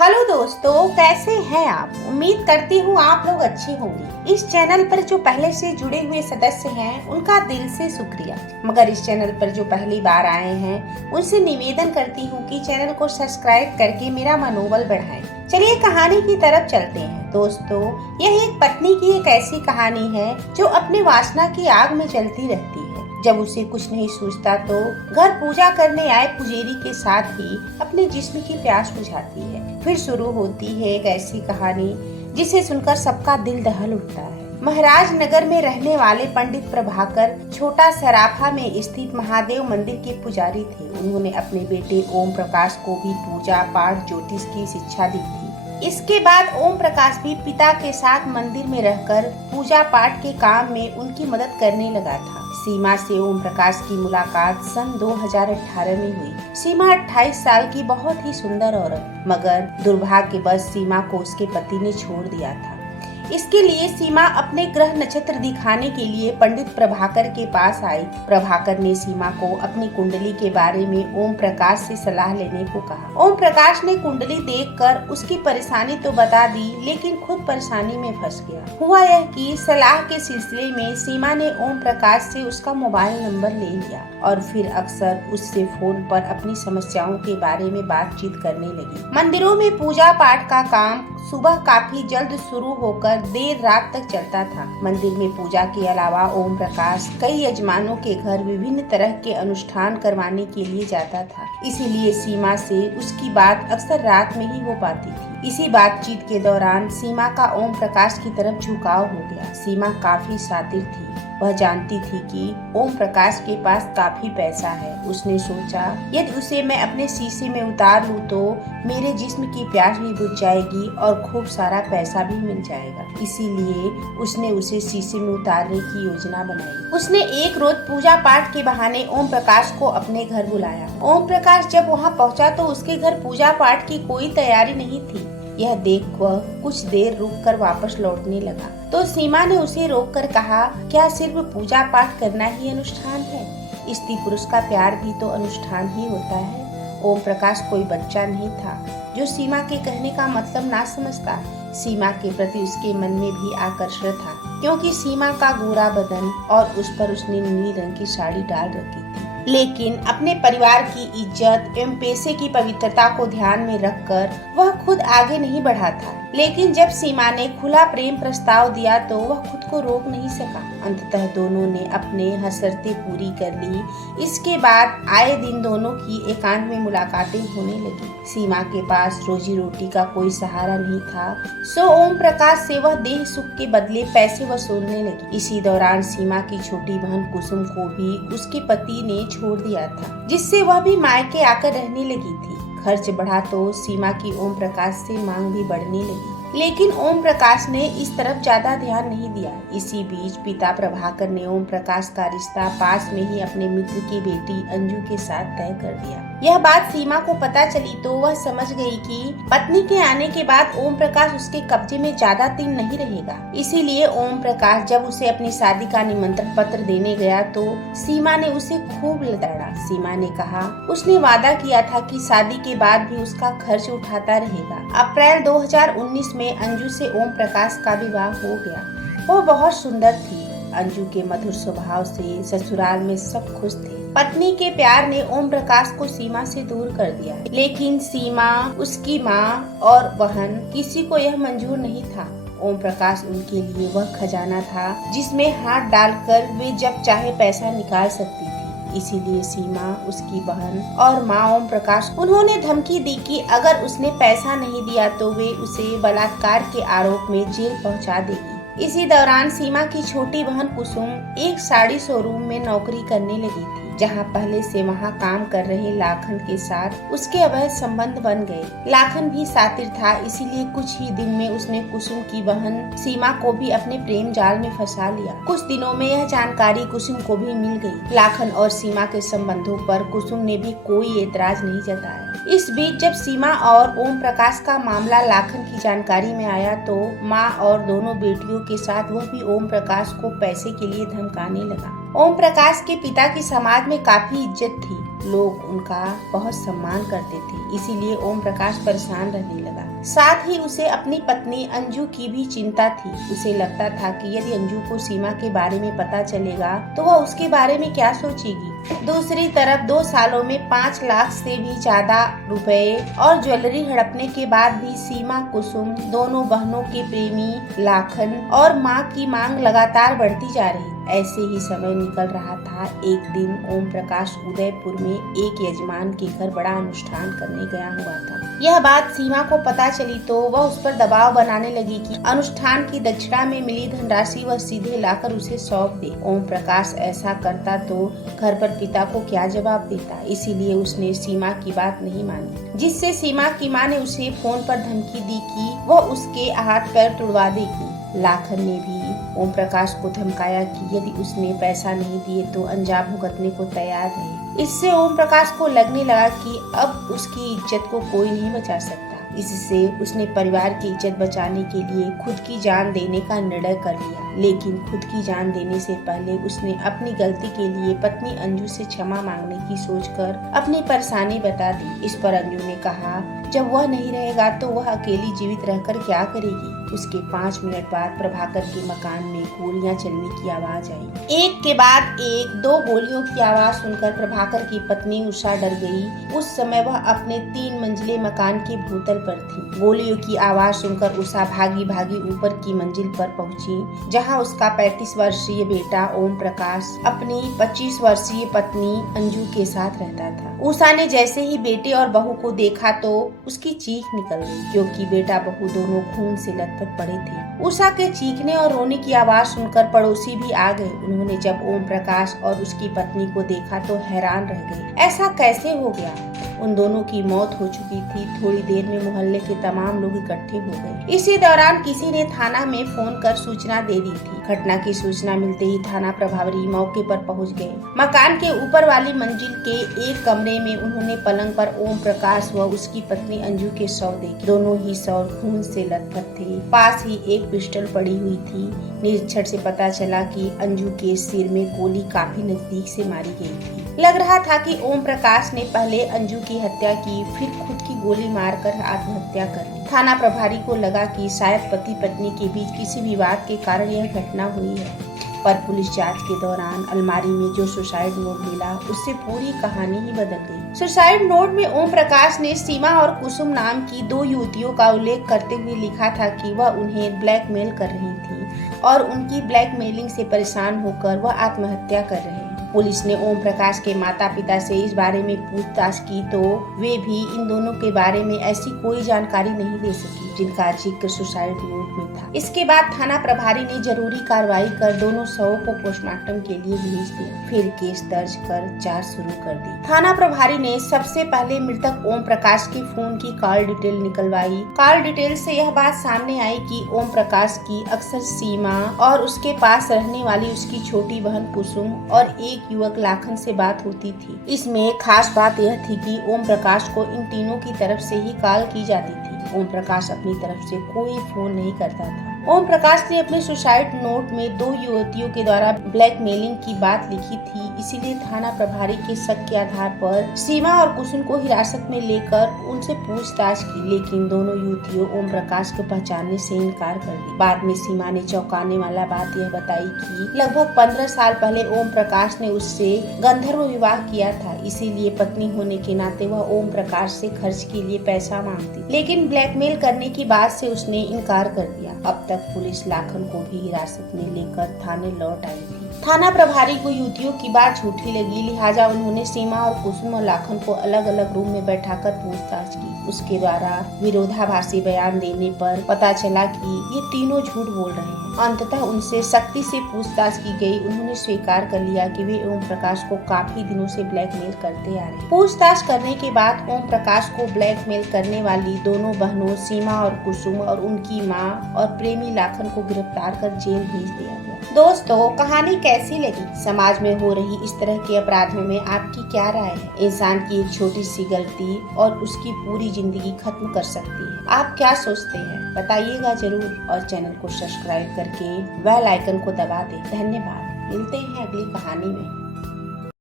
Hello दोस्तों, कैसे हैं आप। उम्मीद करती हूँ आप लोग अच्छे होंगे। इस चैनल पर जो पहले से जुड़े हुए सदस्य हैं उनका दिल से शुक्रिया, मगर इस चैनल पर जो पहली बार आए हैं उनसे निवेदन करती हूँ कि चैनल को सब्सक्राइब करके मेरा मनोबल बढ़ाएं। चलिए कहानी की तरफ चलते हैं। दोस्तों, यह एक पत्नी की एक ऐसी कहानी है जो अपने वासना की आग में जलती रहती है। जब उसे कुछ नहीं सूझता तो घर पूजा करने आए पुजारी के साथ ही अपने जिस्म की प्यास बुझाती है। फिर शुरू होती है एक ऐसी कहानी जिसे सुनकर सबका दिल दहल उठता है। महाराज नगर में रहने वाले पंडित प्रभाकर छोटा सराफा में स्थित महादेव मंदिर के पुजारी थे। उन्होंने अपने बेटे ओम प्रकाश को भी पूजा पाठ ज्योतिष की शिक्षा दी थी। इसके बाद ओम प्रकाश भी पिता के साथ मंदिर में रहकर पूजा पाठ के काम में उनकी मदद करने लगा था। सीमा से ओम प्रकाश की मुलाकात सन 2018 में हुई। सीमा 28 साल की बहुत ही सुंदर औरत, मगर दुर्भाग्यवश सीमा को उसके पति ने छोड़ दिया था। इसके लिए सीमा अपने ग्रह नक्षत्र दिखाने के लिए पंडित प्रभाकर के पास आई। प्रभाकर ने सीमा को अपनी कुंडली के बारे में ओम प्रकाश से सलाह लेने को कहा। ओम प्रकाश ने कुंडली देखकर उसकी परेशानी तो बता दी, लेकिन खुद परेशानी में फंस गया। हुआ यह कि सलाह के सिलसिले में सीमा ने ओम प्रकाश से उसका मोबाइल नंबर ले लिया और फिर अक्सर उससे फोन पर अपनी समस्याओं के बारे में बातचीत करने लगी। मंदिरों में पूजा पाठ का काम सुबह काफी जल्द शुरू होकर देर रात तक चलता था। मंदिर में पूजा के अलावा ओम प्रकाश कई यजमानों के घर विभिन्न तरह के अनुष्ठान करवाने के लिए जाता था। इसीलिए सीमा से उसकी बात अक्सर रात में ही हो पाती थी। इसी बातचीत के दौरान सीमा का ओम प्रकाश की तरफ झुकाव हो गया। सीमा काफी शातिर थी। वह जानती थी कि ओम प्रकाश के पास काफी पैसा है। उसने सोचा, यदि उसे मैं अपने शीशे में उतार लूं तो मेरे जिस्म की प्यास भी बुझ जाएगी और खूब सारा पैसा भी मिल जाएगा। इसीलिए उसने उसे शीशे में उतारने की योजना बनाई। उसने एक रोज पूजा पाठ के बहाने ओम प्रकाश को अपने घर बुलाया। ओम प्रकाश जब वहाँ पहुँचा तो उसके घर पूजा पाठ की कोई तैयारी नहीं थी। यह देख वह कुछ देर रुककर वापस लौटने लगा तो सीमा ने उसे रोककर कहा, क्या सिर्फ पूजा पाठ करना ही अनुष्ठान है? स्त्री पुरुष का प्यार भी तो अनुष्ठान ही होता है। ओम प्रकाश कोई बच्चा नहीं था जो सीमा के कहने का मतलब ना समझता। सीमा के प्रति उसके मन में भी आकर्षण था, क्योंकि सीमा का गोरा बदन और उस पर उसने नीली रंग की साड़ी डाल रखी थी। लेकिन अपने परिवार की इज्जत एवं पैसे की पवित्रता को ध्यान में रखकर वह खुद आगे नहीं बढ़ा था। लेकिन जब सीमा ने खुला प्रेम प्रस्ताव दिया तो वह खुद को रोक नहीं सका। अंततः दोनों ने अपने शर्तें पूरी कर ली। इसके बाद आए दिन दोनों की एकांत में मुलाकातें होने लगी। सीमा के पास रोजी रोटी का कोई सहारा नहीं था, सो ओम प्रकाश से वह देह सुख के बदले पैसे वसूलने लगी। इसी दौरान सीमा की छोटी बहन कुसुम को भी उसके पति ने छोड़ दिया था, जिससे वह भी मायके आकर रहने लगी थी। खर्च बढ़ा तो सीमा की ओम प्रकाश से मांग भी बढ़ने लगी, लेकिन ओम प्रकाश ने इस तरफ ज्यादा ध्यान नहीं दिया। इसी बीच पिता प्रभाकर ने ओम प्रकाश का रिश्ता पास में ही अपने मित्र की बेटी अंजू के साथ तय कर दिया। यह बात सीमा को पता चली तो वह समझ गई कि पत्नी के आने के बाद ओम प्रकाश उसके कब्जे में ज्यादा दिन नहीं रहेगा। इसीलिए ओम प्रकाश जब उसे अपनी शादी का निमंत्रण पत्र देने गया तो सीमा ने उसे खूब लताड़ा। सीमा ने कहा, उसने वादा किया था कि शादी के बाद भी उसका खर्च उठाता रहेगा। अप्रैल 2019 में अंजू से ओम प्रकाश का विवाह हो गया। वो बहुत सुंदर थी। अंजू के मधुर स्वभाव से ससुराल में सब खुश थे। पत्नी के प्यार ने ओम प्रकाश को सीमा से दूर कर दिया, लेकिन सीमा, उसकी माँ और बहन किसी को यह मंजूर नहीं था। ओम प्रकाश उनके लिए वह खजाना था जिसमें हाथ डालकर वे जब चाहे पैसा निकाल सकती थी। इसीलिए सीमा, उसकी बहन और माँ ओम प्रकाश उन्होंने धमकी दी कि अगर उसने पैसा नहीं दिया तो वे उसे बलात्कार के आरोप में जेल पहुंचा देगी। इसी दौरान सीमा की छोटी बहन कुसुम एक साड़ी शोरूम में नौकरी करने लगी थी, जहां पहले से वहां काम कर रहे लाखन के साथ उसके अवैध संबंध बन गए। लाखन भी शातिर था, इसीलिए कुछ ही दिन में उसने कुसुम की बहन सीमा को भी अपने प्रेम जाल में फंसा लिया। कुछ दिनों में यह जानकारी कुसुम को भी मिल गई। लाखन और सीमा के संबंधों पर कुसुम ने भी कोई एतराज नहीं जताया। इस बीच जब सीमा और ओम प्रकाश का मामला लाखन की जानकारी में आया तो माँ और दोनों बेटियों के साथ वह भी ओम प्रकाश को पैसे के लिए धमकाने लगा। ओम प्रकाश के पिता की समाज में काफी इज्जत थी। लोग उनका बहुत सम्मान करते थे, इसीलिए ओम प्रकाश परेशान रहने लगा। साथ ही उसे अपनी पत्नी अंजू की भी चिंता थी। उसे लगता था कि यदि अंजू को सीमा के बारे में पता चलेगा तो वह उसके बारे में क्या सोचेगी। दूसरी तरफ 2 सालों में 5 लाख से भी ज्यादा रुपए और ज्वेलरी हड़पने के बाद भी सीमा, कुसुम, दोनों बहनों के प्रेमी लाखन और मां की मांग लगातार बढ़ती जा रही। ऐसे ही समय निकल रहा था। एक दिन ओम प्रकाश उदयपुर में एक यजमान के घर बड़ा अनुष्ठान करने गया हुआ था। यह बात सीमा को पता चली तो वह उस पर दबाव बनाने लगी कि अनुष्ठान की दक्षिणा में मिली धनराशि वह सीधे लाकर उसे सौंप दे। ओम प्रकाश ऐसा करता तो घर पर पिता को क्या जवाब देता, इसीलिए उसने सीमा की बात नहीं मानी, जिससे सीमा की मां ने उसे फोन पर धमकी दी कि वह उसके हाथ पैर तुड़वा देगी। लाखन ने भी ओम प्रकाश को धमकाया कि यदि उसने पैसा नहीं दिए तो अंजाम भुगतने को तैयार है। इससे ओम प्रकाश को लगने लगा कि अब उसकी इज्जत को कोई नहीं बचा सकता। इससे उसने परिवार की इज्जत बचाने के लिए खुद की जान देने का निर्णय कर लिया। लेकिन खुद की जान देने से पहले उसने अपनी गलती के लिए पत्नी अंजू से क्षमा मांगने की सोचकर अपनी परेशानी बता दी। इस पर अंजू ने कहा जब वह नहीं रहेगा तो वह अकेली जीवित रहकर क्या करेगी। उसके 5 मिनट बाद प्रभाकर के मकान में गोलियां चलने की आवाज आई। एक के बाद एक 2 गोलियों की आवाज सुनकर प्रभाकर की पत्नी उषा डर गई। उस समय वह अपने 3 मंजिले मकान के भूतल पर थी। गोलियों की आवाज सुनकर उषा भागी भागी ऊपर की मंजिल पर पहुंची, जहां उसका 35 वर्षीय बेटा ओम प्रकाश अपनी 25 वर्षीय पत्नी अंजू के साथ रहता था। उषा ने जैसे ही बेटे और बहू को देखा तो उसकी चीख निकल गई, क्योंकि बेटा बहू दोनों खून से लथपथ पड़े थे। उषा के चीखने और रोने की आवाज सुनकर पड़ोसी भी आ गए। उन्होंने जब ओम प्रकाश और उसकी पत्नी को देखा तो हैरान रह गए। ऐसा कैसे हो गया? उन दोनों की मौत हो चुकी थी। थोड़ी देर में मोहल्ले के तमाम लोग इकट्ठे हो गए। इसी दौरान किसी ने थाना में फोन कर सूचना दे दी थी। घटना की सूचना मिलते ही थाना प्रभारी मौके पर पहुंच गए। मकान के ऊपर वाली मंजिल के एक कमरे में उन्होंने पलंग पर ओम प्रकाश व उसकी पत्नी अंजू के शव देखे। दोनों ही शव खून से लथपथ थे। पास ही एक पिस्टल पड़ी हुई थी। निरीक्षण से पता चला कि अंजू के सिर में गोली काफी नजदीक से मारी गई थी। लग रहा था कि ओम प्रकाश ने पहले अंजू की हत्या की, फिर खुद की गोली मारकर आत्महत्या कर ली। थाना प्रभारी को लगा कि शायद पति पत्नी के बीच किसी विवाद के कारण यह घटना हुई है, पर पुलिस जांच के दौरान अलमारी में जो सुसाइड नोट मिला उससे पूरी कहानी ही बदल गई। सुसाइड नोट में ओम प्रकाश ने सीमा और कुसुम नाम की 2 युवतियों का उल्लेख करते हुए लिखा था कि वह उन्हें ब्लैकमेल कर रही थी और उनकी ब्लैकमेलिंग से परेशान होकर वह आत्महत्या कर रहे हैं। पुलिस ने ओम प्रकाश के माता पिता से इस बारे में पूछताछ की तो वे भी इन दोनों के बारे में ऐसी कोई जानकारी नहीं दे सकी जिनका जिक्र सुसाइड नोट में था। इसके बाद थाना प्रभारी ने जरूरी कार्रवाई कर दोनों शवों को पोस्टमार्टम के लिए भेज दिया। फिर केस दर्ज कर जांच शुरू कर दी। थाना प्रभारी ने सबसे पहले मृतक ओम प्रकाश के फोन की कॉल डिटेल निकलवाई। कॉल डिटेल से यह बात सामने आई कि ओम प्रकाश की अक्सर सीमा और उसके पास रहने वाली उसकी छोटी बहन कुसुम और एक युवक लाखन से बात होती थी। इसमें खास बात यह थी कि ओम प्रकाश को इन तीनों की तरफ से ही कॉल की जाती थी। ओम प्रकाश अपनी तरफ से कोई फोन नहीं करता था। ओम प्रकाश ने अपने सुसाइड नोट में 2 युवतियों के द्वारा ब्लैकमेलिंग की बात लिखी थी, इसीलिए थाना प्रभारी के शक के आधार पर सीमा और कुसुम को हिरासत में लेकर उनसे पूछताछ की, लेकिन दोनों युवतियों ओम प्रकाश को पहचानने से इनकार कर दी। बाद में सीमा ने चौंकाने वाला बात यह बताई कि लगभग 15 साल पहले ओम प्रकाश ने उससे गंधर्व विवाह किया था, इसीलिए पत्नी होने के नाते वह ओम प्रकाश से खर्च के लिए पैसा मांगती, लेकिन ब्लैकमेल करने की बात से उसने इनकार कर दिया। अब तक पुलिस लाखन को भी हिरासत में लेकर थाने लौट आई थी। थाना प्रभारी को युवतियों की बात झूठी लगी, लिहाजा उन्होंने सीमा और कुसुम और लाखन को अलग अलग रूम में बैठाकर पूछताछ की। उसके द्वारा विरोधाभासी बयान देने पर पता चला कि ये तीनों झूठ बोल रहे हैं। अंततः उनसे सख्ती से पूछताछ की गई। उन्होंने स्वीकार कर लिया कि वे ओम प्रकाश को काफी दिनों से ब्लैकमेल करते आ रहे। पूछताछ करने के बाद ओम प्रकाश को ब्लैकमेल करने वाली दोनों बहनों सीमा और कुसुम और उनकी मां और प्रेमी लाखन को गिरफ्तार कर जेल भेज दिया गया। दोस्तों, कहानी कैसी लगी? समाज में हो रही इस तरह के अपराधों में आपकी क्या राय है? इंसान की एक छोटी सी गलती और उसकी पूरी जिंदगी खत्म कर सकती है। आप क्या सोचते हैं? बताइएगा जरूर और चैनल को सब्सक्राइब करके बेल आइकन को दबा दें। धन्यवाद। मिलते हैं अगली कहानी में।